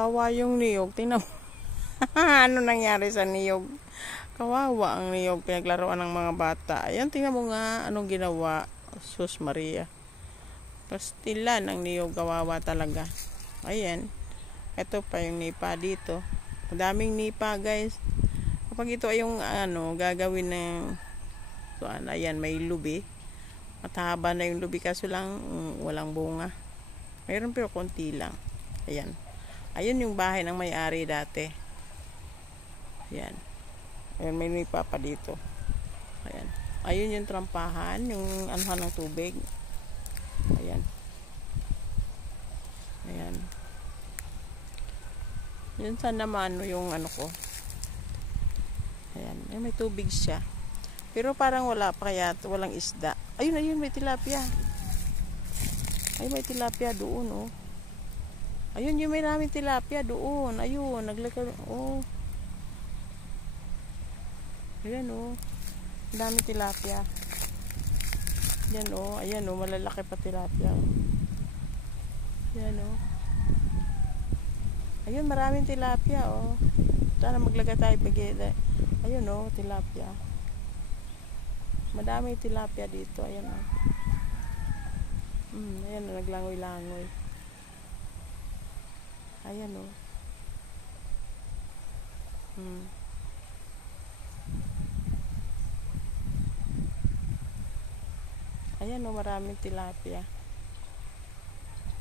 Kawawa yung niyog. Tingnan mo. Ano nangyari sa niyog? Kawawa ang niyog. Pinaglaruan ng mga bata. Ayan, tingnan mo nga anong ginawa. Sus Maria. Pastilan ang niyog. Kawawa talaga. Ayan. Ito pa yung nipa dito. Madaming nipa guys. Kapag ito ay yung gagawin ng ayan, may lubi. Matahaba na yung lubi kaso lang walang bunga. Mayroon pero konti lang. Ayan. Ayun yung bahay ng may-ari dati. Ayan. Ayan, may nipa pa dito. Ayan. Ayun yung trampahan, yung anuhan ng tubig. Ayan. Ayan. Yun sana naman yung ko. Ayan. Ayan, may tubig siya. Pero parang wala pa kaya walang isda. Ayun, ayun, may tilapia. Ay, may tilapia doon, oh. Ayun, yung may raming tilapia doon. Ayun, naglakad. Oh. Ayan, oh. Ang daming tilapia. Ayan, oh. Ayan, oh. Malalaki pa tilapia. Ayan, oh. Ayun, maraming tilapia, oh. Sana maglagay tayo bagay. Ayun, oh. Tilapia. Madami tilapia dito. Ayan, oh. Ayan, oh. Naglangoy-langoy. Ayan, oh. Ayan, oh. Maraming tilapia.